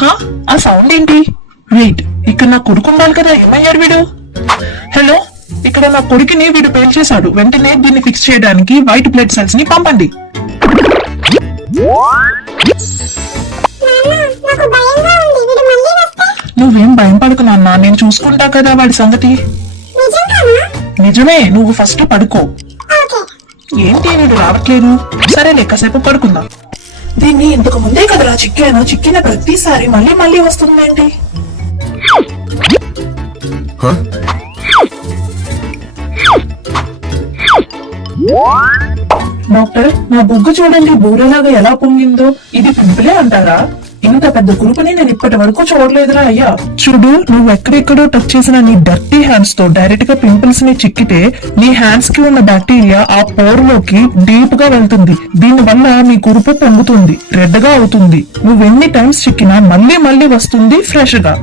హా? ఆ సౌండ్ ఏంటి? వెయిట్, ఇక్కడ నా కొడుకు ఉండాలి కదా, ఏమయ్యాడు వీడు? హలో, ఇక్కడ నా కొడుకుని వీడు పేల్చేశాడు. వెంటనే దీన్ని ఫిక్స్ చేయడానికి వైట్ బ్లడ్ సెల్స్ ని పంపండి. నువ్వేం భయం పడుకు నాన్న, నేను చూసుకుంటా కదా వాడి సంగతి. నిజమే, నువ్వు ఫస్ట్ పడుకో. ఏంటి వీడు రావట్లేదు? సరేలే, కాసేపు పడుకుందాం. దీన్ని ఇంతకు ముందే కదరా చిక్కాను, చిక్కిన ప్రతిసారి మళ్ళీ మళ్ళీ వస్తుందేంటి? డాక్టర్, నా బుగ్గు చూడండి బూరెలాగా ఎలా పొంగిందో. ఇది పింపులే అంటారా? ఇంత పెద్ద కురుపుని నేను ఇప్పటి వరకు చూడలేదురా అయ్యా. చూడు, నువ్వు ఎక్కడెక్కడో టచ్ చేసిన నీ డర్టీ హ్యాండ్స్ తో డైరెక్ట్ గా పింపుల్స్ ని చిక్కితే నీ హ్యాండ్స్ కి ఉన్న బ్యాక్టీరియా ఆ పోర్ లోకి డీప్ గా వెళ్తుంది. దీని వల్ల మీ కురుపు పొంగుతుంది, రెడ్ గా అవుతుంది. నువ్వు ఎన్ని టైమ్స్ చిక్కినా మళ్ళీ మళ్ళీ వస్తుంది ఫ్రెష్ గా.